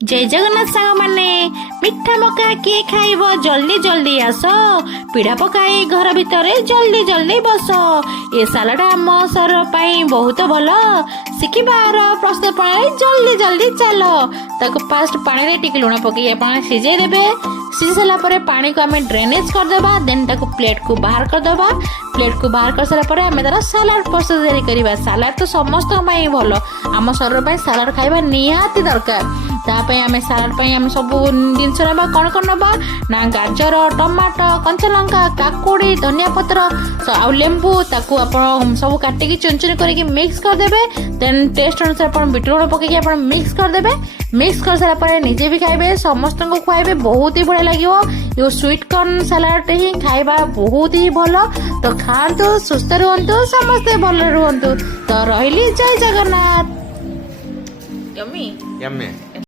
जय जगन्नाथ सांग माने मिठा मका किए खाइब जल्दी जल्दी आस पीढ़ा पकाई घर भितर जल्दी जल्दी बस ये सालाड आम शरीर पाई बहुत भल शिखिबार प्रस्तुत प्रणाली जल्दी जल्दी चल ताको फास्ट पानी रे टिके लुण पकई आपण सिझाई देबे सिझी सारा पर पानी को आम ड्रेनेज करदेबा देन ताको प्लेट को बाहर करदेबा प्लेट को बाहर कर सारा पर आम तार सालाड प्रस्तुत तैयारी करबा सालाड तो समस्त पाई भल आम शरीर पाई सालाड खाइबा निहाती दरकार तापे आम सालाड पाई आम सब जिनस नबा कौन कौन नबा ना गाजर टमाटो कंचा लंका काकुड़ी धनिया पत्र आ लेंबू ताकू आपण सब काटिकी चुन चुन करके मिक्स करदेबे देन टेस्ट अनुसार आपण बीट लूण पकईकी आपण मिक्स करदेबे मिक्स कर सारा पर निजे भी खाइबे समस्त को खुआइबे बहुत ही बढ़िया लगिवो यो स्वीट कॉर्न सलाड ही खाइबा बहुत ही भलो तो खातु सुस्थ रुहंतु समस्ते भल रुहंतु तो रहिली जय जगन्नाथ Yummy.